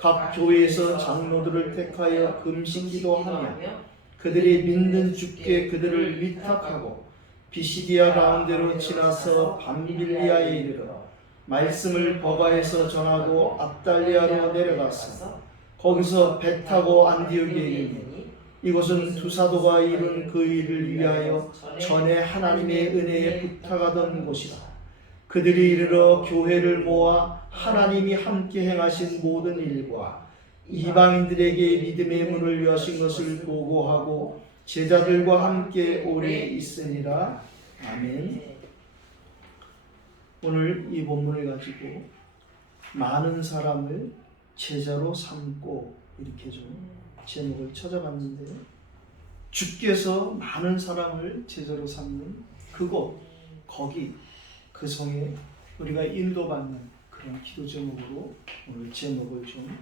각 교회에서 장로들을 택하여 금식기도하며 그들이 믿는 주께 그들을 위탁하고 비시디아 가운데로 지나서 밤빌리아에 이르러 말씀을 버가에서 전하고 압달리아로 내려가서 거기서 배 타고 안디옥에 이르니 이곳은 두 사도가 이룬 그 일을 위하여 전에 하나님의 은혜에 부탁하던 곳이라. 그들이 이르러 교회를 모아 하나님이 함께 행하신 모든 일과 이방인들에게 믿음의 문을 여신 것을 보고하고 제자들과 함께 오래 있으니라. 아멘. 오늘 이 본문을 가지고 많은 사람을 제자로 삼고 이렇게 좀 제목을 찾아봤는데, 주께서 많은 사람을 제자로 삼는 그곳, 거기 그 성에 우리가 인도받는 그런 기도 제목으로 오늘 제목을 좀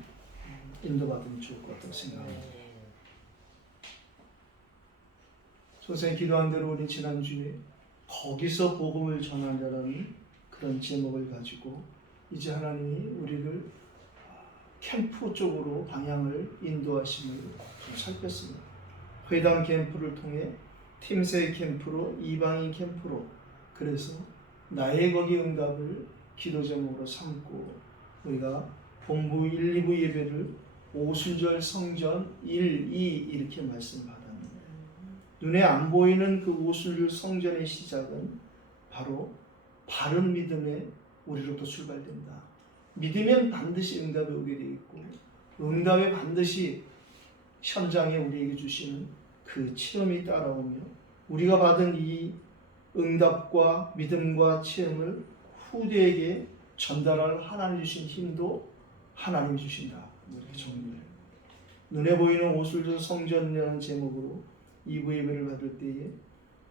인도받으면 좋을 것 같다고 생각합니다. 선생님이 기도한 대로 우리 지난주에 거기서 복음을 전하려는 그런 제목을 가지고 이제 하나님이 우리를 캠프 쪽으로 방향을 인도하심을 좀 살폈습니다. 회당 캠프를 통해 팀세 캠프로, 이방인 캠프로, 그래서 나의 거기 응답을 기도 제목으로 삼고 우리가 본부 1, 2부 예배를 오순절 성전 1, 2 이렇게 말씀받았는데, 눈에 안 보이는 그 오순절 성전의 시작은 바로 바른 믿음에 우리로부터 출발된다. 믿으면 반드시 응답이 오게 되어 있고, 응답에 반드시 현장에 우리에게 주시는 그 체험이 따라오며, 우리가 받은 이 응답과 믿음과 체험을 후대에게 전달할 하나님 주신 힘도 하나님이 주신다. 이렇게 정리를. 눈에 보이는 오순절 성전이라는 제목으로 2부 예배를 받을 때에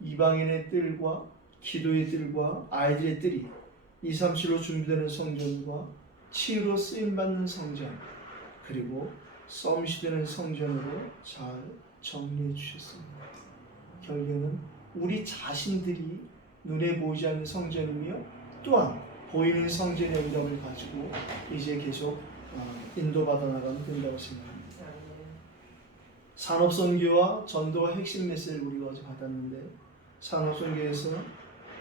이방인의 뜰과 기도의 뜰과 아이들의 뜰이 237로 준비되는 성전과 치유로 쓰임받는 성전, 그리고 썸시되는 성전으로 잘 정리해 주셨습니다. 결국에는 우리 자신들이 눈에 보이지 않는 성전이며 또한 보이는 성전의 응답을 가지고 이제 계속 인도받아 나가면 된다고 생각합니다. 산업선교와 전도가 핵심 메시지를 우리가 어제 받았는데, 산업선교에서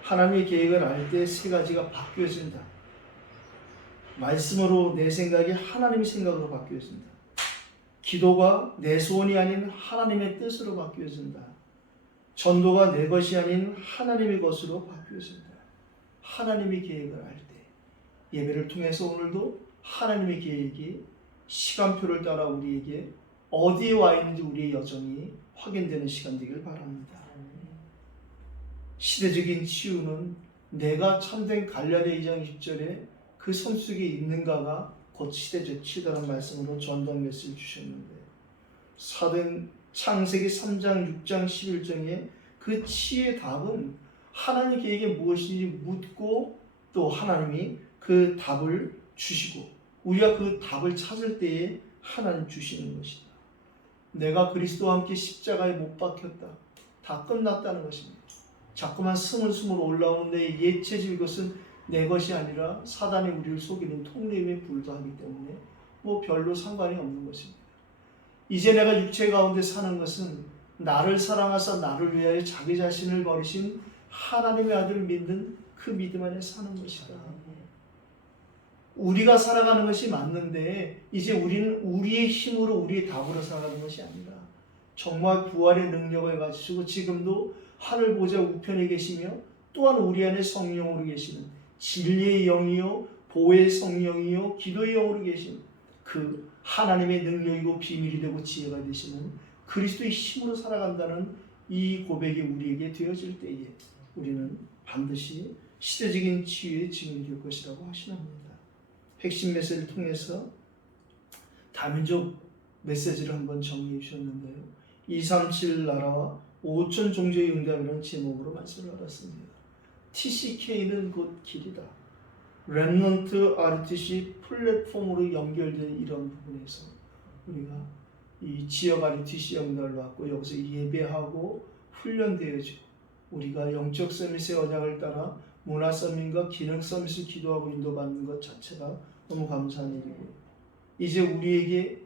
하나님의 계획을 알 때 세 가지가 바뀌어진다. 말씀으로 내 생각이 하나님의 생각으로 바뀌어진다. 기도가 내 소원이 아닌 하나님의 뜻으로 바뀌어진다. 전도가 내 것이 아닌 하나님의 것으로 바뀌어진다. 하나님의 계획을 알 때, 예배를 통해서 오늘도 하나님의 계획이 시간표를 따라 우리에게 어디에 와 있는지 우리의 여정이 확인되는 시간 되길 바랍니다. 시대적인 치유는 내가 참된 갈라디아 2장 10절에 그 손 속에 있는가가 곧 시대적 치유라는 말씀으로 전도한 메시지를 주셨는데, 사도행 창세기 3장 6장 11장에 그 치유의 답은 하나님 계획이 무엇인지 묻고 또 하나님이 그 답을 주시고 우리가 그 답을 찾을 때에 하나님 주시는 것이다. 내가 그리스도와 함께 십자가에 못 박혔다. 다 끝났다는 것입니다. 자꾸만 스물스물 올라오는데 예체질 것은 내 것이 아니라 사단이 우리를 속이는 통례임에 불과하기 때문에 별로 상관이 없는 것입니다. 이제 내가 육체 가운데 사는 것은 나를 사랑하사 나를 위하여 자기 자신을 버리신 하나님의 아들을 믿는 그 믿음 안에 사는 것이다. 우리가 살아가는 것이 맞는데 이제 우리는 우리의 힘으로 우리의 답으로 살아가는 것이 아니라 정말 부활의 능력을 가지시고 지금도 하늘 보좌 우편에 계시며 또한 우리 안에 성령으로 계시는 진리의 영이요 보혜의 성령이요 기도의 영으로 계신 그 하나님의 능력이고 비밀이 되고 지혜가 되시는 그리스도의 힘으로 살아간다는 이 고백이 우리에게 되어질 때에 우리는 반드시 시대적인 치유의 증인이 될 것이라고 하시납니다. 핵심 메시지를 통해서 다민족 메시지를 한번 정리해 주셨는데요. 237 나라와 5천 종족의 응답이라는 제목으로 말씀을 받았습니다. TCK는 곧 길이다. 렘넌트 RTC 플랫폼으로 연결된 이런 부분에서 우리가 이 지역 RTC 응답을 받고 여기서 예배하고 훈련되어지고 우리가 영적 서밋의 언약을 따라 문화 서밋과 기능 서밋을 기도하고 인도받는 것 자체가 너무 감사한 일이고요. 이제 우리에게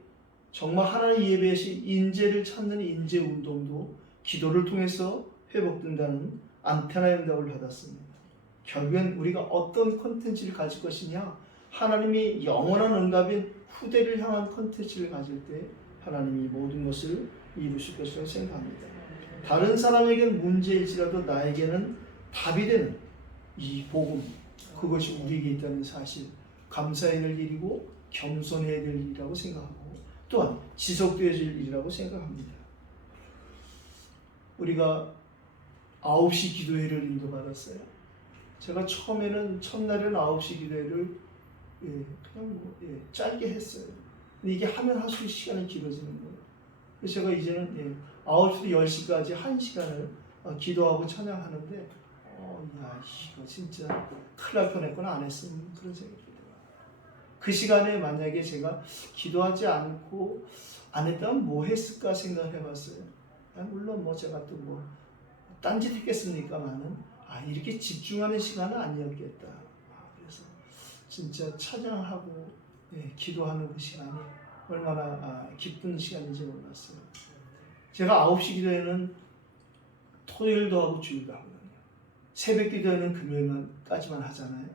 정말 하나님 예배시 인재를 찾는 인재 운동도 기도를 통해서 회복된다는 안테나의 응답을 받았습니다. 결국엔 우리가 어떤 컨텐츠를 가질 것이냐, 하나님이 영원한 응답인 후대를 향한 컨텐츠를 가질 때 하나님이 모든 것을 이루실 것이라고 생각합니다. 다른 사람에게는 문제일지라도 나에게는 답이 되는 이 복음, 그것이 우리에게 있다는 사실, 감사해야 될 일이고 겸손해야 될 일이라고 생각하고 또한 지속되어질 일이라고 생각합니다. 우리가 9시 기도회를 인도받았어요. 제가 처음에는 첫날에는 9시 기도회를 그냥 짧게 했어요. 근데 이게 하면 할수록 시간이 길어지는 거예요. 그래서 제가 이제는 9시부터 10시까지 1시간을 기도하고 찬양하는데 야, 이거 진짜 큰일 날 뻔했구나, 안 했으면, 그런 생각이 들더라고요. 그 시간에 만약에 제가 기도하지 않고 안 했다면 뭐 했을까 생각을 해봤어요. 물론 뭐 제가 또 뭐 딴짓 했겠습니까만은 이렇게 집중하는 시간은 아니었겠다. 그래서 진짜 찬양하고 기도하는 그 시간이 얼마나 기쁜 시간인지 몰랐어요. 제가 9시 기도회는 토요일도 하고 주일도 하거든요. 새벽 기도회는 금요일까지만 하잖아요.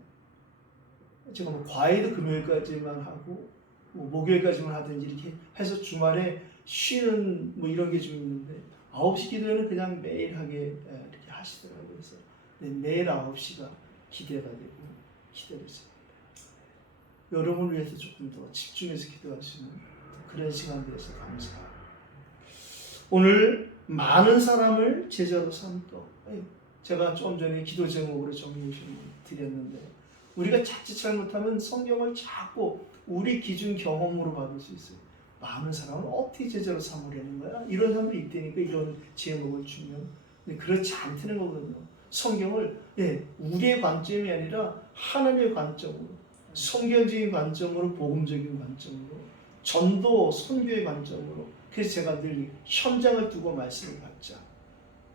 제가 뭐 과외도 금요일까지만 하고 뭐 목요일까지만 하든지 이렇게 해서 주말에 쉬는 뭐 이런 게 좀 있는데 9시 기도회는 그냥 매일 하게 이렇게 하시더라고요. 그래서 매일 9시가 기대가 되고 기다려집니다. 여러분을 위해서 조금 더 집중해서 기도할 수 있는 그런 시간 되어서 감사합니다. 오늘 많은 사람을 제자로 삼고, 제가 좀 전에 기도 제목으로 정리해 드렸는데, 우리가 자칫 잘못하면 성경을 자꾸 우리 기준 경험으로 받을 수 있어요. 많은 사람을 어떻게 제자로 삼으려는 거야? 이런 사람들이 있다니까 이런 제목을 주면. 근데 그렇지 않다는 거거든요. 성경을 우리의 관점이 아니라 하나님의 관점으로, 성경적인 관점으로, 복음적인 관점으로, 전도 선교의 관점으로. 그래서 제가 늘 현장을 두고 말씀을 받자.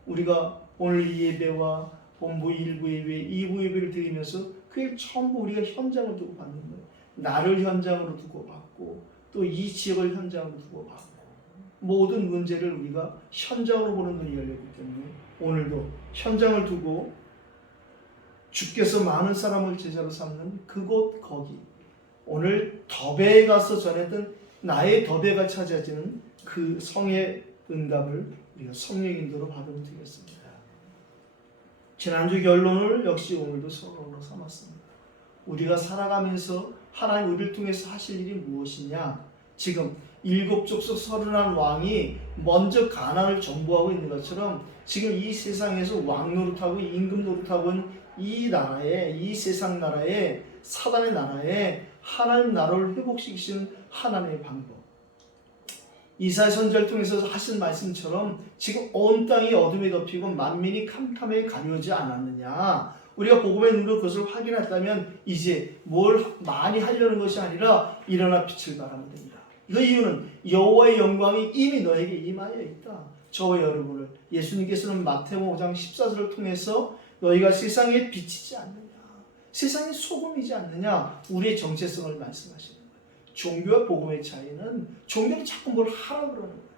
우리가 오늘 이 예배와 본부 1부 예배, 2부 예배를 드리면서 그게 전부 우리가 현장을 두고 받는 거예요. 나를 현장으로 두고 받고 또 이 지역을 현장으로 두고 받고 모든 문제를 우리가 현장으로 보는 눈이 열렸기 때문에 오늘도 현장을 두고 주께서 많은 사람을 제자로 삼는 그곳 거기, 오늘 더베에 가서 전했던 나의 더베가 찾아지는 그 성의 응답을 우리가 성령 인도로 받으면 되겠습니다. 지난주 결론을 역시 오늘도 서론으로 삼았습니다. 우리가 살아가면서 하나님 우리를 통해서 하실 일이 무엇이냐? 지금 7족속 31왕이 먼저 가나안을 정복하고 있는 것처럼 지금 이 세상에서 왕 노릇하고 임금 노릇하고 있는 이 나라에, 이 세상 나라에, 사단의 나라에 하나님 나라를 회복시키시는 하나님의 방법, 이사야 선지자를 통해서 하신 말씀처럼 지금 온 땅이 어둠에 덮이고 만민이 캄캄에 가려지 않았느냐. 우리가 복음의 눈으로 그것을 확인했다면 이제 뭘 많이 하려는 것이 아니라 일어나 빛을 발하면 됩니다. 그 이유는 여호와의 영광이 이미 너에게 임하여 있다. 저와 여러분을 예수님께서는 마태복음 5장 14절을 통해서 너희가 세상에 비치지 않느냐, 세상의 소금이지 않느냐, 우리의 정체성을 말씀하시는 거예요. 종교와 복음의 차이는 종교는 자꾸 뭘 하라고 그러는 거예요.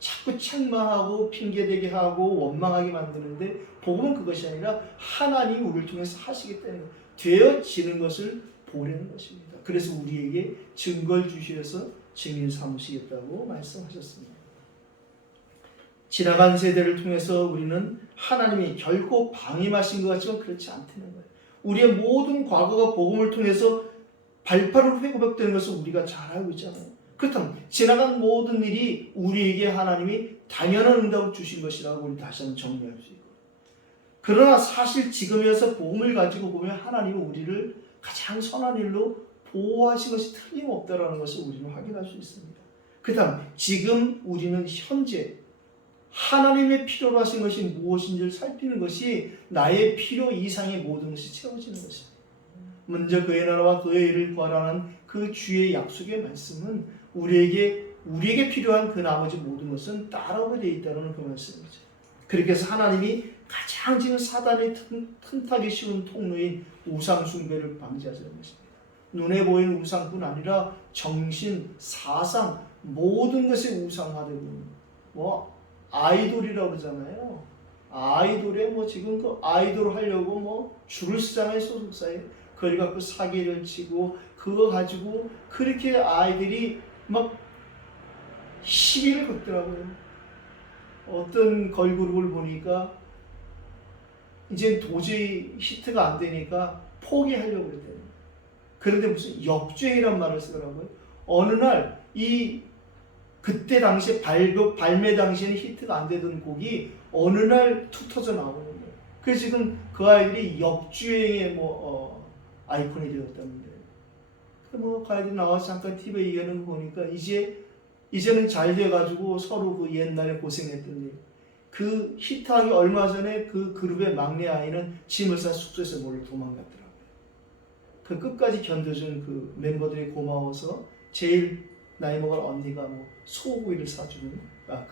자꾸 책망하고 핑계대게 하고 원망하게 만드는데 복음은 그것이 아니라 하나님이 우리를 통해서 하시겠다는 거예요. 되어지는 것을 보려는 것입니다. 그래서 우리에게 증거를 주셔서 증인 삼으시겠다고 말씀하셨습니다. 지나간 세대를 통해서 우리는 하나님이 결코 방임하신 것 같지만 그렇지 않다는 거예요. 우리의 모든 과거가 복음을 통해서 발파로 회복되는 것을 우리가 잘 알고 있잖아요. 그렇다면 지나간 모든 일이 우리에게 하나님이 당연한 응답을 주신 것이라고 우리 다시 한번 정리할 수 있고, 그러나 사실 지금에서 복음을 가지고 보면 하나님이 우리를 가장 선한 일로 보호하신 것이 틀림없다라는 것을 우리는 확인할 수 있습니다. 그렇다면 지금 우리는 현재 하나님의 필요로 하신 것이 무엇인지를 살피는 것이 나의 필요 이상의 모든 것이 채워지는 것입니다. 먼저 그의 나라와 그의 일을 구하라는 그 주의 약속의 말씀은 우리에게 필요한 그 나머지 모든 것은 따라오게 되어 있다는 그 말씀이죠. 그렇게 해서 하나님이 가장 지금 사단이 틈타기 쉬운 통로인 우상 숭배를 방지하시는 것입니다. 눈에 보이는 우상뿐 아니라 정신, 사상 모든 것이 우상화되고 뭐 아이돌이라고 그러잖아요. 아이돌에 뭐 지금 그 아이돌 하려고 뭐 줄을 서잖아요. 소속사에 그걸 갖고 사기를 치고 그거 가지고 그렇게 아이들이 막 시비를 걷더라고요. 어떤 걸그룹을 보니까 이제 도저히 히트가 안 되니까 포기하려고 그랬대요. 그런데 무슨 역주행이란 말을 쓰더라고요. 어느 날 그때 당시에 발매 당시에는 히트가 안 되던 곡이 어느 날 툭 터져 나오는 거예요. 그래서 지금 그 아이들이 역주행의 아이콘이 되었다는데, 그 아이들이 나와서 잠깐 TV에 얘기하는 거 보니까 이제는 잘 돼가지고 서로 그 옛날에 고생했던 일. 그 히트하기 얼마 전에 그 그룹의 막내 아이는 짐을 싸 숙소에서 몰래 도망갔더라고요. 그 끝까지 견뎌준 그 멤버들이 고마워서 제일 나이 먹은 언니가 뭐 소고기를 사주는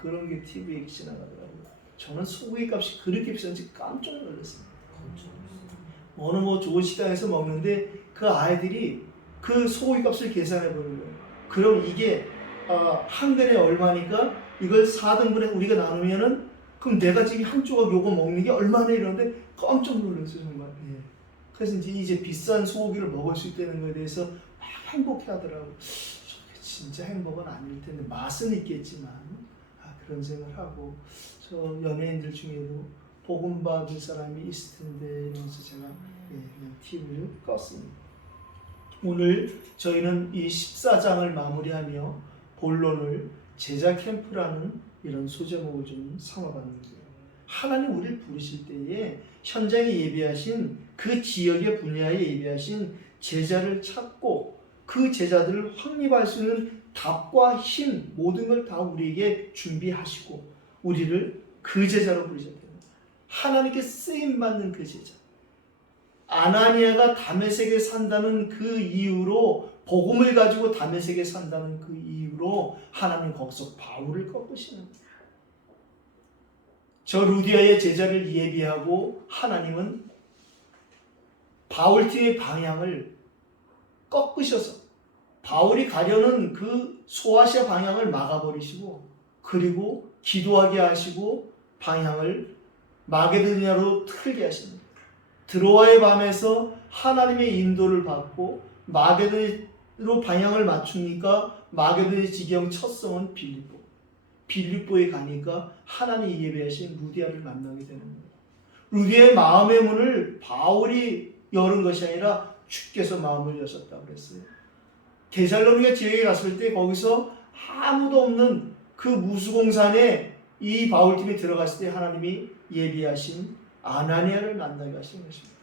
그런 게 TV에 지나가더라고요. 저는 소고기 값이 그렇게 비싼지 깜짝 놀랐습니다. 어느 뭐 좋은 식당에서 먹는데 그 아이들이 그 소고기 값을 계산해 보는 거예요. 그럼 이게 한 근에 얼마니까 이걸 4등분에 우리가 나누면은 그럼 내가 지금 한 조각 요거 먹는 게 얼마나 이러는데 깜짝 놀랐어요 정말. 예. 그래서 이제 비싼 소고기를 먹을 수 있다는 것에 대해서 막 행복해 하더라고요. 진짜 행복은 아닐 텐데 맛은 있겠지만 그런 생각을 하고 저 연예인들 중에도 복음 받을 사람이 있을 텐데 이러면서 제가 그냥 TV를 껐습니다. 오늘 저희는 이 14장을 마무리하며 본론을 제자 캠프라는 이런 소제목을 좀 삼아봤는데요. 하나님 우리를 부르실 때에 현장에 예비하신 그 지역의 분야에 예비하신 제자를 찾고 그 제자들을 확립할 수 있는 답과 힘 모든 걸 다 우리에게 준비하시고 우리를 그 제자로 부르셨다. 하나님께 쓰임받는 그 제자. 아나니아가 다메섹에 산다는 그 이유로 복음을 가지고 다메섹에 산다는 그 이유로 하나님 거기서 바울을 꺾으시는 거예요. 저 루디아의 제자를 예비하고 하나님은 바울팀의 방향을 꺾으셔서 바울이 가려는 그 소아시아 방향을 막아버리시고 그리고 기도하게 하시고 방향을 마게도니아로 틀게 하십니다. 드로아의 밤에서 하나님의 인도를 받고 마게도니아로 방향을 맞추니까 마게도니아 지경 첫 성은 빌립보. 빌립보에 가니까 하나님이 예배하신 루디아를 만나게 되는 거예요. 루디아의 마음의 문을 바울이 여는 것이 아니라 주께서 마음을 여셨다고 그랬어요. 데살로니가 지역에 갔을 때 거기서 아무도 없는 그 무수공산에 이 바울팀이 들어갔을 때 하나님이 예비하신 아나니아를 만나게 하신 것입니다.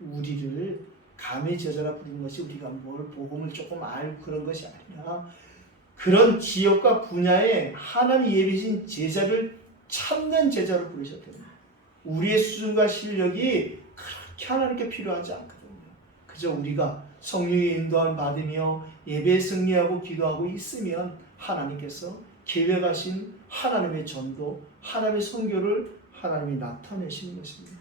우리를 감히 제자라 부르는 것이 우리가 뭘 복음을 조금 알고 그런 것이 아니라 그런 지역과 분야에 하나님 예비신 제자를 찾는 제자로 부르셨거든요. 우리의 수준과 실력이 그렇게 하나님께 필요하지 않거든요. 그저 우리가 성령의 인도함을 받으며 예배에 승리하고 기도하고 있으면 하나님께서 계획하신 하나님의 전도, 하나님의 선교를 하나님이 나타내시는 것입니다.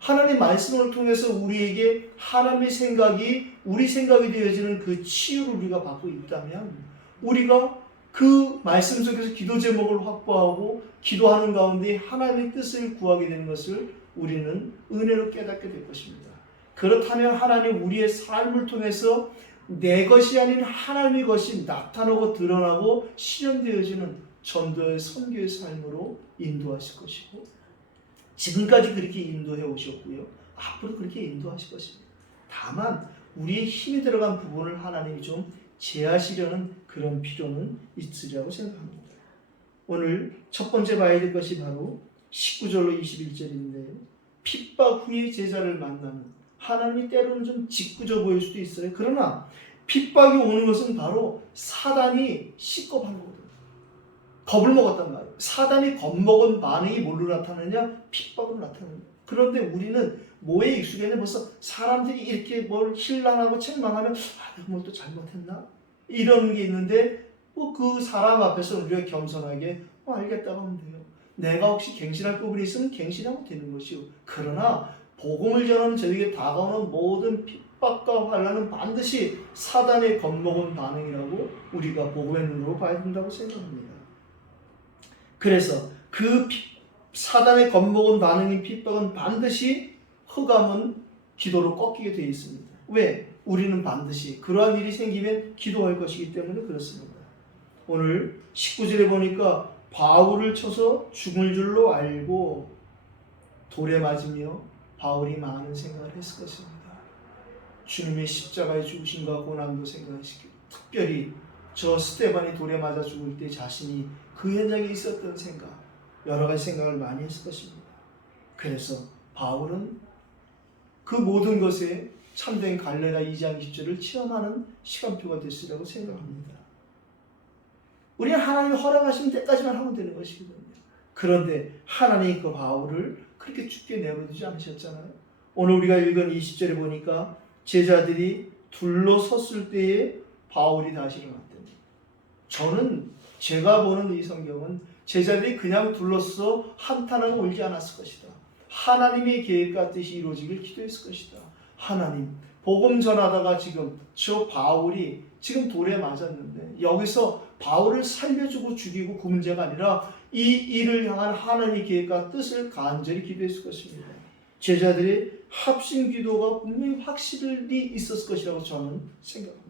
하나님의 말씀을 통해서 우리에게 하나님의 생각이 우리 생각이 되어지는 그 치유를 우리가 받고 있다면 우리가 그 말씀 속에서 기도 제목을 확보하고 기도하는 가운데 하나님의 뜻을 구하게 되는 것을 우리는 은혜로 깨닫게 될 것입니다. 그렇다면 하나님 우리의 삶을 통해서 내 것이 아닌 하나님의 것이 나타나고 드러나고 실현되어지는 전도의 선교의 삶으로 인도하실 것이고 지금까지 그렇게 인도해 오셨고요. 앞으로 그렇게 인도하실 것입니다. 다만 우리의 힘이 들어간 부분을 하나님이 좀 제하시려는 그런 필요는 있으리라고 생각합니다. 오늘 첫 번째 봐야 될 것이 바로 19절로 21절인데요. 핍박 후에 제자를 만나는 하나님이 때로는 좀 짓궂어 보일 수도 있어요. 그러나 핍박이 오는 것은 바로 사단이 시겁한 거거든요. 겁을 먹었단 말이에요. 사단이 겁먹은 반응이 뭘로 나타나느냐? 핍박으로 나타나는 거예요. 그런데 우리는 뭐에 익숙해는 벌써 사람들이 이렇게 뭘 신랑하고 책망하면 내가 뭘 또 잘못했나? 이런 게 있는데 그 사람 앞에서 우리가 겸손하게 알겠다고 하면 돼요. 내가 혹시 갱신할 부분이 있으면 갱신하면 되는 것이요. 그러나 복음을 전하는 저에게 다가오는 모든 핍박과 환난은 반드시 사단의 겁먹은 반응이라고 우리가 복음의 눈으로 봐야 된다고 생각합니다. 그래서 그 사단의 겁먹은 반응인 핍박은 반드시 흑암은 기도로 꺾이게 되어 있습니다. 왜? 우리는 반드시 그러한 일이 생기면 기도할 것이기 때문에 그렇습니다. 오늘 19절에 보니까 바울을 쳐서 죽을 줄로 알고 돌에 맞으며 바울이 많은 생각을 했을 것입니다. 주님의 십자가의 죽으심과 고난도 생각하시고, 특별히 저 스테반이 돌에 맞아 죽을 때 자신이 그 현장에 있었던 생각, 여러 가지 생각을 많이 했을 것입니다. 그래서 바울은 그 모든 것에 참된 갈레라 2장 20절을 체험하는 시간표가 됐으리라고 생각합니다. 우리는 하나님이 허락하신 때까지만 하면 되는 것이거든요. 그런데 하나님이 그 바울을 그렇게 죽게 내버려두지 않으셨잖아요. 오늘 우리가 읽은 20절에 보니까 제자들이 둘러섰을 때에 바울이 다시 일어났답니다. 저는 제가 보는 이 성경은 제자들이 그냥 둘러서 한탄하고 울지 않았을 것이다. 하나님의 계획과 뜻이 이루어지길 기도했을 것이다. 하나님, 복음 전하다가 지금 저 바울이 지금 돌에 맞았는데 여기서 바울을 살려주고 죽이고 그 문제가 아니라 이 일을 향한 하나님의 계획과 뜻을 간절히 기도했을 것입니다. 제자들의 합심 기도가 분명히 확실히 있었을 것이라고 저는 생각합니다.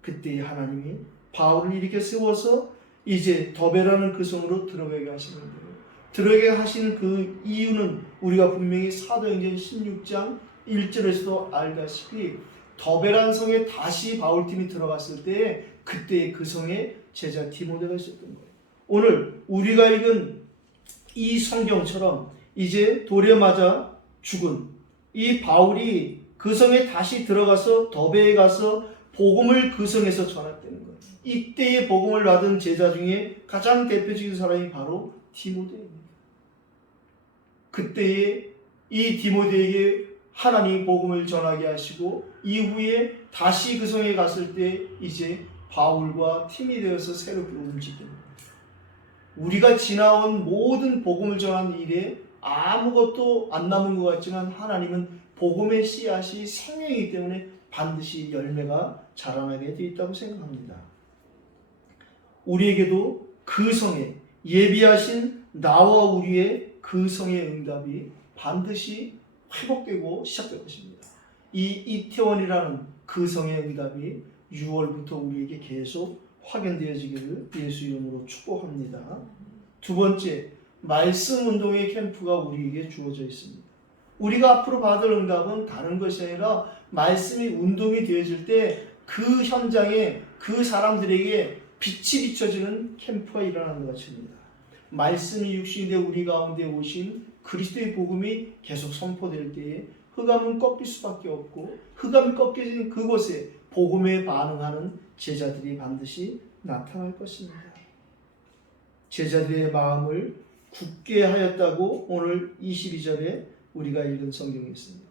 그때 하나님이 바울을 이렇게 세워서 이제 더베라는 그 성으로 들어가게 하시는데요. 들어가게 하신 그 이유는 우리가 분명히 사도행전 16장 1절에서도 알다시피 더베란 성에 다시 바울팀이 들어갔을 때 그때 그 성에 제자 디모데가 있었던 거예요. 오늘 우리가 읽은 이 성경처럼 이제 돌에 맞아 죽은 이 바울이 그 성에 다시 들어가서 더베에 가서 복음을 그 성에서 전했다는 거예요. 이때의 복음을 받은 제자 중에 가장 대표적인 사람이 바로 디모데입니다. 그때에 이 디모데에게 하나님이 복음을 전하게 하시고 이후에 다시 그 성에 갔을 때 이제 바울과 팀이 되어서 새롭게 움직입니다. 우리가 지나온 모든 복음을 전하는 일에 아무것도 안 남은 것 같지만 하나님은 복음의 씨앗이 생명이기 때문에 반드시 열매가 자라나게 되어 있다고 생각합니다. 우리에게도 그 성에 예비하신 나와 우리의 그 성의 응답이 반드시 회복되고 시작될 것입니다. 이 이태원이라는 그 성의 응답이 6월부터 우리에게 계속 확연되어지기를 예수 이름으로 축복합니다. 두 번째, 말씀 운동의 캠프가 우리에게 주어져 있습니다. 우리가 앞으로 받을 응답은 다른 것이 아니라 말씀이 운동이 되어질 때 그 현장에 그 사람들에게 빛이 비춰지는 캠프가 일어나는 것입니다. 말씀이 육신이 되어 우리 가운데 오신 그리스도의 복음이 계속 선포될 때에 흑암은 꺾일 수밖에 없고 흑암이 꺾여진 그곳에 복음에 반응하는 제자들이 반드시 나타날 것입니다. 제자들의 마음을 굳게 하였다고 오늘 22절에 우리가 읽은 성경에 있습니다.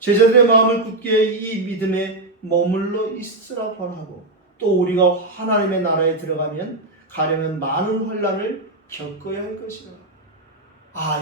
제자들의 마음을 굳게 이 믿음에 머물러 있으라고 하고 또 우리가 하나님의 나라에 가려면 많은 환난을 겪어야 할 것이라.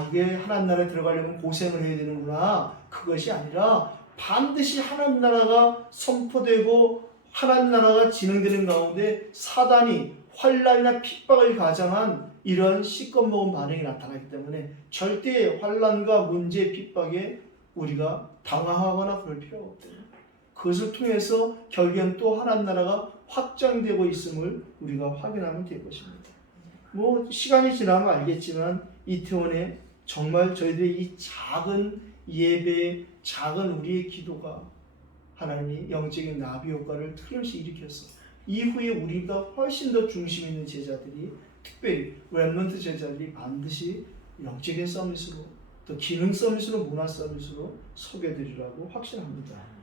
이게 하나님 나라에 들어가려면 고생을 해야 되는구나. 그것이 아니라 반드시 하나님 나라가 선포되고 하나님 나라가 진행되는 가운데 사단이 환난이나 핍박을 가장한 이런 시꺼 먹은 반응이 나타나기 때문에 절대 환난과 문제, 핍박에 우리가 당황하거나 그럴 필요가 없대요. 그것을 통해서 결국엔 또 하나님 나라가 확장되고 있음을 우리가 확인하면 될 것입니다. 시간이 지나면 알겠지만 이태원에 정말 저희들의 이 작은 예배, 작은 우리의 기도가 하나님이 영적인 나비 효과를 틀림없이 일으켰어. 이후에 우리가 훨씬 더 중심 있는 제자들이, 특별히 렘넌트 제자들이 반드시 영적인 서밋으로, 또 기능 서밋으로, 문화 서밋으로 소개되리라고 확신합니다.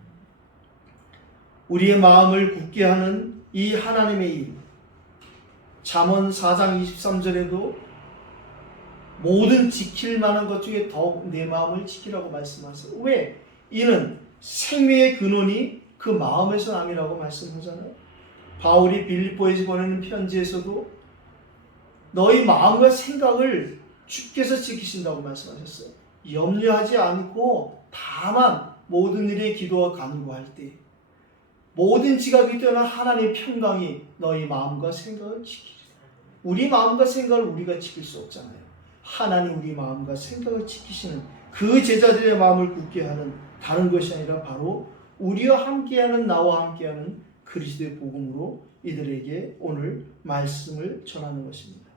우리의 마음을 굳게 하는 이 하나님의 일, 잠언 4장 23절에도 모든 지킬 만한 것 중에 더욱 내 마음을 지키라고 말씀하세요. 왜? 이는 생명의 근원이 그 마음에서 남이라고 말씀하잖아요. 바울이 빌립보에서 보내는 편지에서도 너희 마음과 생각을 주께서 지키신다고 말씀하셨어요. 염려하지 않고 다만 모든 일에 기도와 간구할 때 모든 지각이 뛰어난 하나님의 평강이 너희 마음과 생각을 지키리라. 우리 마음과 생각을 우리가 지킬 수 없잖아요. 하나님 우리 마음과 생각을 지키시는 그 제자들의 마음을 굳게 하는 다른 것이 아니라 바로 우리와 함께하는 나와 함께하는 그리스도의 복음으로 이들에게 오늘 말씀을 전하는 것입니다.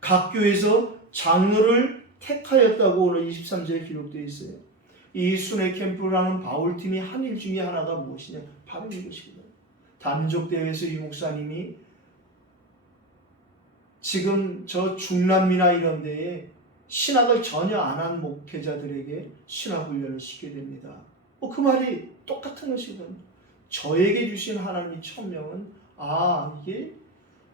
각 교회에서 장로를 택하였다고 오늘 23절에 기록되어 있어요. 이 순회 캠프를 하는 바울팀이 한 일 중에 하나가 무엇이냐? 바로 이것이거든요. 단족대회에서 이 목사님이 지금 저 중남미나 이런 데에 신학을 전혀 안 한 목회자들에게 신학훈련을 시키게 됩니다. 그 말이 똑같은 것이거든요. 저에게 주신 하나님의 천명은 이게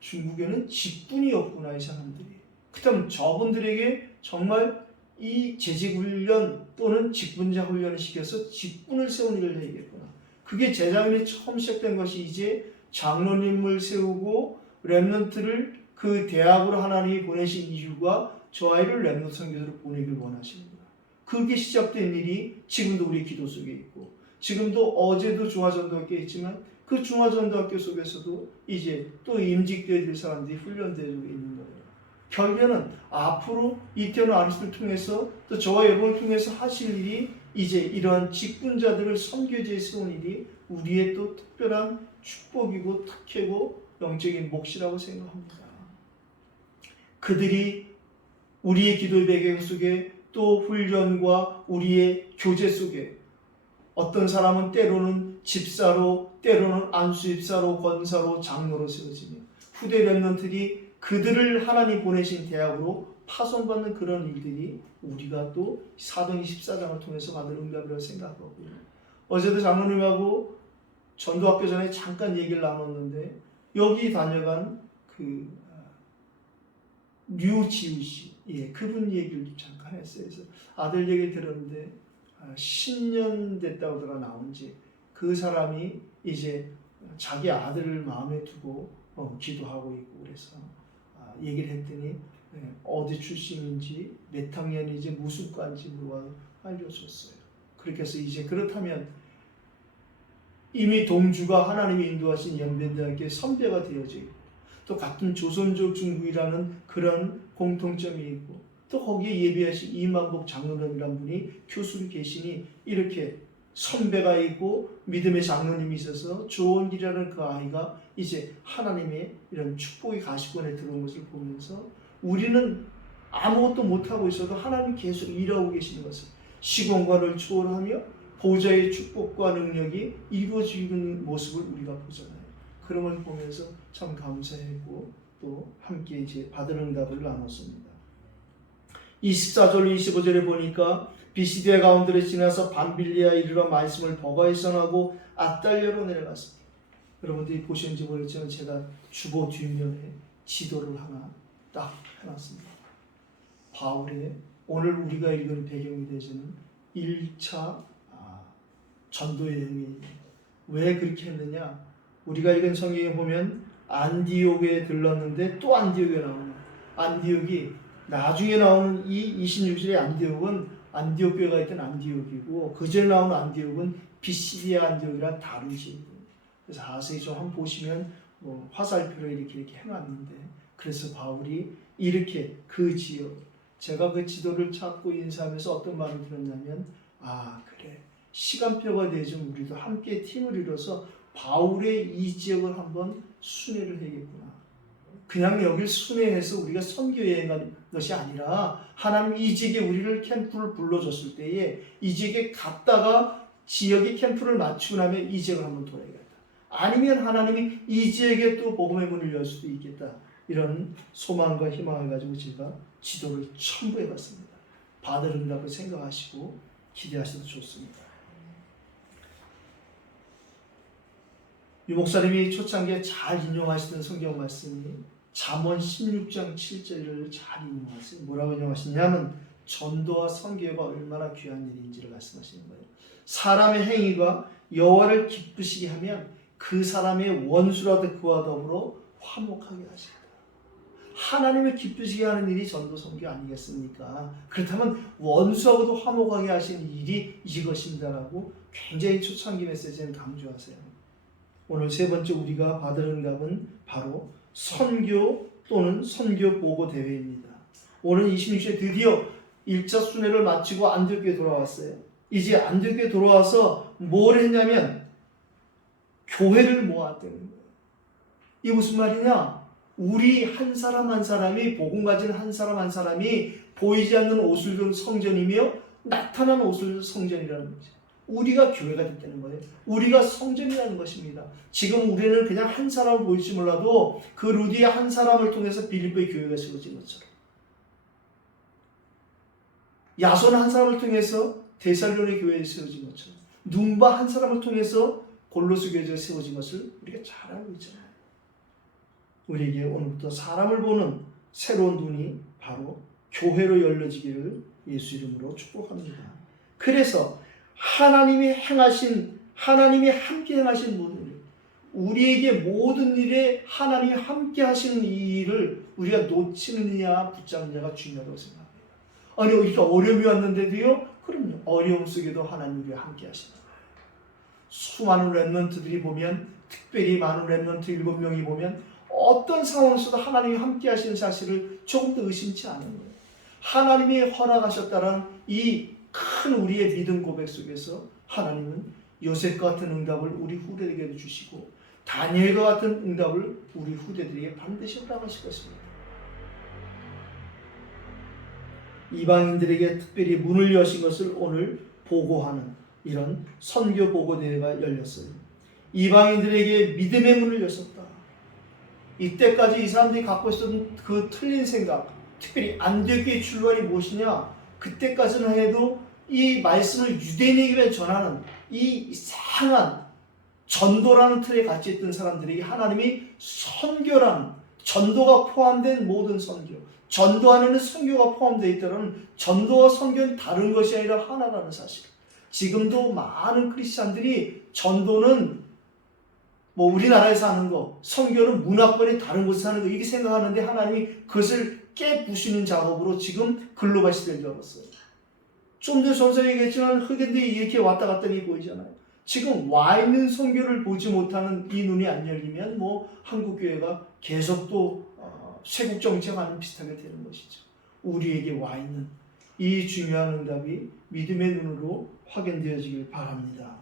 중국에는 직분이 없구나 이 사람들이. 그다음 저분들에게 정말 이 재직훈련 또는 직분자 훈련을 시켜서 직분을 세우는 일을 해야겠구나. 그게 제자훈련이 처음 시작된 것이 이제 장로님을 세우고 렘넌트를 그 대학으로 하나님이 보내신 이유가 저 아이를 렘넌트 선교사로 보내길 원하시는구나. 그게 시작된 일이 지금도 우리 기도 속에 있고 지금도 어제도 중화전도학교에 있지만 그 중화전도학교 속에서도 이제 또 임직되어야 될 사람들이 훈련되고 있는 거예요. 결국에는 앞으로 이태원 아리스를 통해서 또 저와 여러분을 통해서 하실 일이 이제 이러한 직분자들을 선교지에 세운 일이 우리의 또 특별한 축복이고 특혜고 영적인 몫이라고 생각합니다. 그들이 우리의 기도의 배경 속에 또 훈련과 우리의 교제 속에 어떤 사람은 때로는 집사로 때로는 안수집사로 권사로 장로로 세워지며 후대 렘넌트들이 그들을 하나님 보내신 대학으로 파송받는 그런 일들이 우리가 또 사도행 14장을 통해서 받을 응답이라고 생각하고요. 어제도 장로님하고 전도학교 전에 잠깐 얘기를 나눴는데 여기 다녀간 그 류지우 씨, 그분 얘기를 잠깐 했어요. 그래서 아들 얘기 들었는데 10년 됐다고 들어 나온지 그 사람이 이제 자기 아들을 마음에 두고 기도하고 있고 그래서 얘기를 했더니 어디 출신인지 몇 학년인지 무슨 과인지 물어봐서 알려줬어요. 그렇게 해서 이제 그렇다면 이미 동주가 하나님이 인도하신 연변대학교의 선배가 되어져 있고 또 같은 조선족 중국이라는 그런 공통점이 있고 또 거기에 예비하신 이만복 장로님이라는 분이 교수로 계시니 이렇게 선배가 있고 믿음의 장로님이 있어서 조원기라는 그 아이가 이제 하나님의 이런 축복의 가시권에 들어온 것을 보면서 우리는 아무것도 못하고 있어도 하나님이 계속 일하고 계시는 것을 시공간을 초월하며 보좌의 축복과 능력이 이루어지는 모습을 우리가 보잖아요. 그런 걸 보면서 참 감사했고 또 함께 이제 받은 응답을 나눴습니다. 24절 25절에 보니까 비시디아 가운데를 지나서 밤빌리아에 이르러 말씀을 버가에 전하고 아달랴로 내려갔습니다. 여러분들이 보셨는지 모르겠지만 제가 주보 뒷면에 지도를 하나 딱 해놨습니다. 바울의 오늘 우리가 읽은 배경이 되지는 1차 전도 여행이 왜 그렇게 했느냐? 우리가 읽은 성경에 보면 안디옥에 들렀는데 또 안디옥에 나오는 안디옥이 나중에 나오는 이 26절의 안디옥은 안디옥 교회가 있던 안디옥이고 그 전에 나오는 안디옥은 비시디아 안디옥이란 다른 지역이에요. 그래서 자세히 좀 한번 보시면 화살표로 이렇게 해놨는데 그래서 바울이 이렇게 그 지역 제가 그 지도를 찾고 인사하면서 어떤 말을 들었냐면 그래 시간표가 되죠. 우리도 함께 팀을 이뤄서 바울의 이 지역을 한번 순회를 해야겠구나. 그냥 여길 순회해서 우리가 선교 여행한 것이 아니라 하나님 이 지역에 우리를 캠프를 불러줬을 때에 이 지역에 갔다가 지역에 캠프를 마치고 나면 이 지역을 한번 돌아야겠다. 아니면 하나님이 이 지역에 또 복음의 문을 열 수도 있겠다. 이런 소망과 희망을 가지고 제가 지도를 첨부해 봤습니다. 받을 응답을 생각하시고 기대하셔도 좋습니다. 유 목사님이 초창기에 잘 인용하시던 성경 말씀이 잠언 16장 7절을 잘 인용하세요. 뭐라고 인용하시냐면 전도와 선교가 얼마나 귀한 일인지를 말씀하시는 거예요. 사람의 행위가 여호와를 기쁘시게 하면 그 사람의 원수라도 그와 더불어 화목하게 하시다. 하나님을 기쁘시게 하는 일이 전도 선교 아니겠습니까? 그렇다면 원수하고도 화목하게 하신 일이 이것입니다라고 굉장히 초창기 메시지는 강조하세요. 오늘 세 번째 우리가 받을 응답은 바로 선교 또는 선교 보고 대회입니다. 오늘 26일에 드디어 1차 순회를 마치고 안디옥에 돌아왔어요. 이제 안디옥에 돌아와서 뭘 했냐면 교회를 모았다는 거예요. 이게 무슨 말이냐? 우리 한 사람 한 사람이 복음 가진 한 사람 한 사람이 보이지 않는 옷을 든 성전이며 나타난 옷을 든 성전이라는 거죠. 우리가 교회가 됐다는 거예요. 우리가 성전이라는 것입니다. 지금 우리는 그냥 한 사람을 보일지 몰라도 그 루디의 한 사람을 통해서 빌립보의 교회가 세워진 것처럼, 야손 한 사람을 통해서 데살로니 교회가 세워진 것처럼, 눈바 한 사람을 통해서 골로새 교회가 세워진 것을 우리가 잘 알고 있잖아요. 우리에게 오늘부터 사람을 보는 새로운 눈이 바로 교회로 열려지기를 예수 이름으로 축복합니다. 그래서 하나님이 함께 행하신 모든 일, 우리에게 모든 일에 하나님이 함께 하시는 이 일을 우리가 놓치느냐 붙잡느냐가 중요하다고 생각합니다. 아니, 이렇게 어려움이 왔는데도요, 그럼요, 어려움 속에도 하나님이 함께 하신다. 수많은 렘넌트들이 보면, 특별히 많은 렘넌트 7명이 보면 어떤 상황에서도 하나님이 함께 하시는 사실을 조금도 의심치 않은 거예요. 하나님이 허락하셨다는 이 큰 우리의 믿음 고백 속에서 하나님은 요셉과 같은 응답을 우리 후대들에게 주시고 다니엘과 같은 응답을 우리 후대들에게 반드시 허락하실 것입니다. 이방인들에게 특별히 문을 여신 것을 오늘 보고하는 이런 선교 보고 대회가 열렸어요. 이방인들에게 믿음의 문을 여셨다. 이때까지 이 사람들이 갖고 있었던 그 틀린 생각, 특별히 안디옥의 출발이 무엇이냐? 그때까지는 해도 이 말씀을 유대인에게 전하는 이 이상한 전도라는 틀에 갇혀 있던 사람들에게 하나님이 선교라는, 전도가 포함된 모든 선교, 전도 안에는 선교가 포함되어 있다는, 전도와 선교는 다른 것이 아니라 하나라는 사실. 지금도 많은 크리스찬들이 전도는 뭐 우리나라에서 하는 거, 선교는 문화권이 다른 곳에서 하는 거, 이렇게 생각하는데 하나님이 그것을 깨부수는 작업으로 지금 글로벌 시대를 열었어요. 좀 전에 전서 얘기했지만 흑인들이 이렇게 왔다 갔다 보이잖아요. 지금 와 있는 선교를 보지 못하는 이 눈이 안 열리면 뭐 한국교회가 계속 또 쇄국 정책하는 비슷하게 되는 것이죠. 우리에게 와 있는 이 중요한 응답이 믿음의 눈으로 확인되어지길 바랍니다.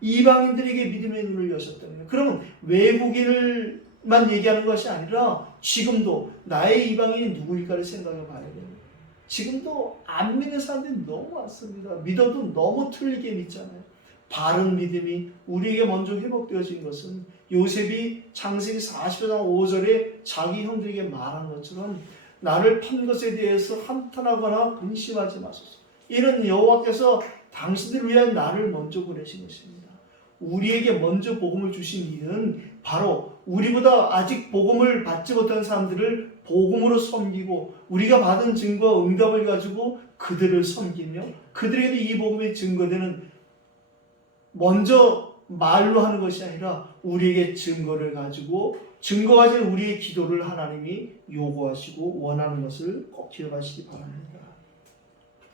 이방인들에게 믿음의 눈을 여셨다면, 그러면 외국인을만 얘기하는 것이 아니라 지금도 나의 이방인이 누구일까를 생각해 봐야 됩니다. 지금도 안 믿는 사람들이 너무 많습니다. 믿어도 너무 틀리게 믿잖아요. 바른 믿음이 우리에게 먼저 회복되어진 것은 요셉이 창세기 40장 5절에 자기 형들에게 말한 것처럼 나를 판 것에 대해서 한탄하거나 근심하지 마소서. 이는 여호와께서 당신들을 위한 나를 먼저 보내신 것입니다. 우리에게 먼저 복음을 주신 이는 바로 우리보다 아직 복음을 받지 못한 사람들을 복음으로 섬기고 우리가 받은 증거와 응답을 가지고 그들을 섬기며 그들에게도 이 복음의 증거되는, 먼저 말로 하는 것이 아니라 우리에게 증거를 가지고 증거 가진 우리의 기도를 하나님이 요구하시고 원하는 것을 꼭 기억하시기 바랍니다.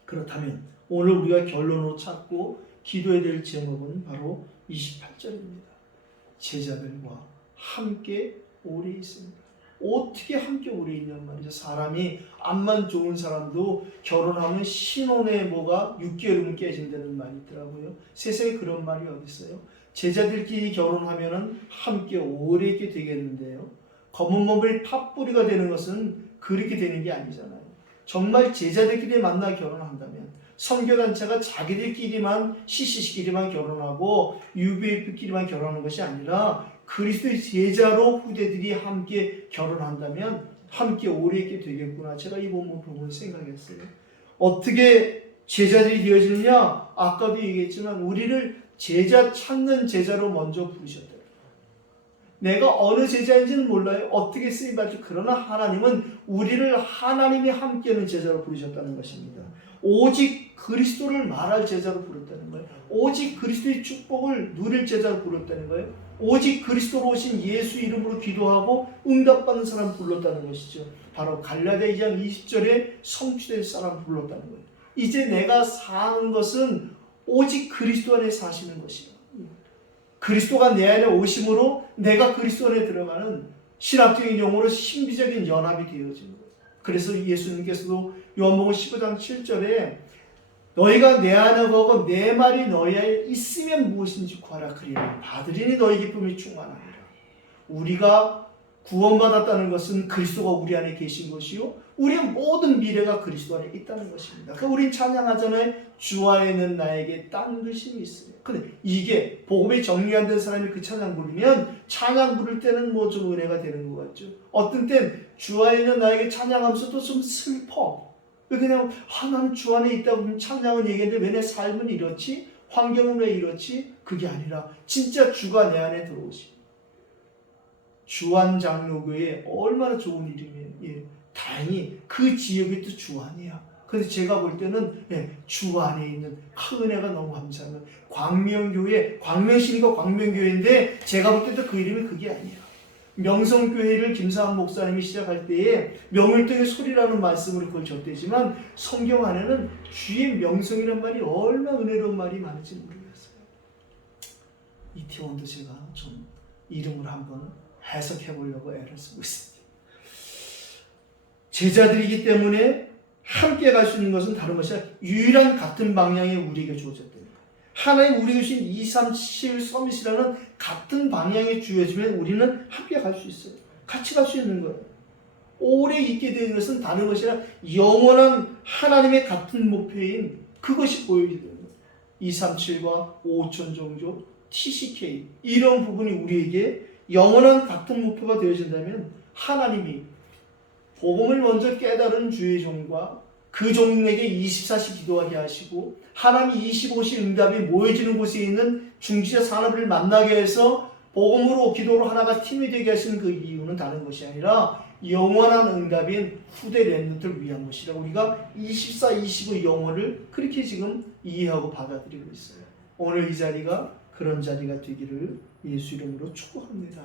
그렇다면 오늘 우리가 결론으로 찾고 기도해야 될 제목은 바로 28절입니다. 제자들과 함께 오래 있습니다. 어떻게 함께 오래 있냔 말이죠. 사람이 앞만 좋은 사람도 결혼하면 신혼의 뭐가 6개월이면 깨진다는 말이 있더라고요. 세상에 그런 말이 어디 있어요? 제자들끼리 결혼하면은 함께 오래 있게 되겠는데요. 검은 머리 팥뿌리가 되는 것은 그렇게 되는 게 아니잖아요. 정말 제자들끼리 만나 결혼한다면, 선교단체가 자기들끼리만 CCC끼리만 결혼하고 UBF끼리만 결혼하는 것이 아니라 그리스도의 제자로 후대들이 함께 결혼한다면 함께 오래 있게 되겠구나. 제가 이 본문 보고 생각했어요. 어떻게 제자들이 되어지느냐? 아까도 얘기했지만 우리를 제자 찾는 제자로 먼저 부르셨다. 내가 어느 제자인지는 몰라요. 어떻게 쓰임받을지. 그러나 하나님은 우리를 하나님이 함께하는 제자로 부르셨다는 것입니다. 오직 그리스도를 말할 제자로 부르셨다는 거예요. 오직 그리스도의 축복을 누릴 제자로 부르셨다는 거예요. 오직 그리스도로 오신 예수 이름으로 기도하고 응답받는 사람 불렀다는 것이죠. 바로 갈라디아 2장 20절에 성취될 사람 불렀다는 거예요. 이제 내가 사는 것은 오직 그리스도 안에 사시는 것이야. 그리스도가 내 안에 오심으로 내가 그리스도 안에 들어가는 신학적인 용어로 신비적인 연합이 되어지는 거예요. 그래서 예수님께서도 요한복음 15장 7절에 너희가 내 안에 거고 내 말이 너희 안에 있으면 무엇인지 구하라 그리하면 받으리니 너희 기쁨이 충만하리라. 우리가 구원받았다는 것은 그리스도가 우리 안에 계신 것이요 우리의 모든 미래가 그리스도 안에 있다는 것입니다. 그러니까 우린 찬양하잖아요. 주 안에는 나에게 딴 것이 있으며. 근데 이게 복음이 정리 안 된 사람이 그 찬양 부르면 찬양 부를 때는 뭐 좀 은혜가 되는 것 같죠. 어떤 땐 주 안에는 나에게 찬양하면서도 좀 슬퍼. 그냥 나는 주 안에 있다고 하면 찬양은 얘기했는데 왜 내 삶은 이렇지? 환경은 왜 이렇지? 그게 아니라 진짜 주가 내 안에 들어오시. 주안장로교회 얼마나 좋은 이름이에요. 예, 다행히 그 지역이 또 주안이야. 근데 제가 볼 때는 주 안에 있는 큰 은혜가 너무 감사해요. 광명교회, 광명시니까 광명교회인데 제가 볼 때도 그 이름이 그게 아니야. 명성교회를 김상환 목사님이 시작할 때에 명을등의 소리라는 말씀으로 그걸 줬대지만 성경 안에는 주의 명성이라는 말이 얼마나 은혜로운 말이 많은지 모르겠어요. 이태원도 제가 좀 이름을 한번 해석해 보려고 애를 쓰고 있습니다. 제자들이기 때문에 함께 갈 수 있는 것은 다른 것이 아니라 유일한 같은 방향에 우리에게 주어졌다. 하나님 우리에게 주신 237 서밋이라는 같은 방향에 주어지면 우리는 함께 갈 수 있어요. 같이 갈 수 있는 거예요. 오래 있게 되는 것은 다른 것이 아니라 영원한 하나님의 같은 목표인 그것이 보여지는 거예요. 237과 5천 종족, TCK 이런 부분이 우리에게 영원한 같은 목표가 되어진다면 하나님이 복음을 먼저 깨달은 주의 종과 그 종에게 24시 기도하게 하시고 하나님 25시 응답이 모여지는 곳에 있는 중지자 산업을 만나게 해서 복음으로 기도로 하나가 팀이 되게 하시는 그 이유는 다른 것이 아니라 영원한 응답인 후대 렘넌트를 위한 것이라 우리가 24, 25 영어를 그렇게 지금 이해하고 받아들이고 있어요. 오늘 이 자리가 그런 자리가 되기를 예수 이름으로 축복합니다.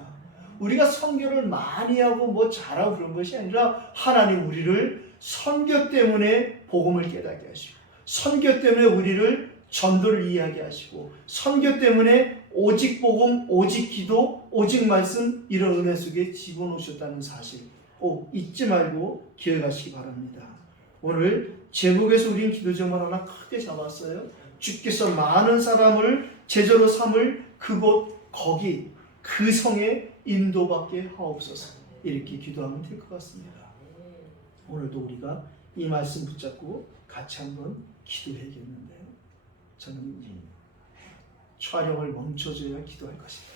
우리가 선교를 많이 하고 뭐 잘하고 그런 것이 아니라 하나님 우리를 선교 때문에 복음을 깨닫게 하시고 선교 때문에 우리를 전도를 이해하게 하시고 선교 때문에 오직 복음, 오직 기도, 오직 말씀 이런 은혜 속에 집어넣으셨다는 사실 꼭 잊지 말고 기억하시기 바랍니다. 오늘 제목에서 우리는 기도 제목 하나 크게 잡았어요. 주께서 많은 사람을 제자로 삼을 그곳 거기 그 성에 인도받게 하옵소서. 이렇게 기도하면 될 것 같습니다. 오늘도 우리가 이 말씀 붙잡고 같이 한번 기도해야겠는데요. 저는 촬영을 멈춰줘야 기도할 것입니다.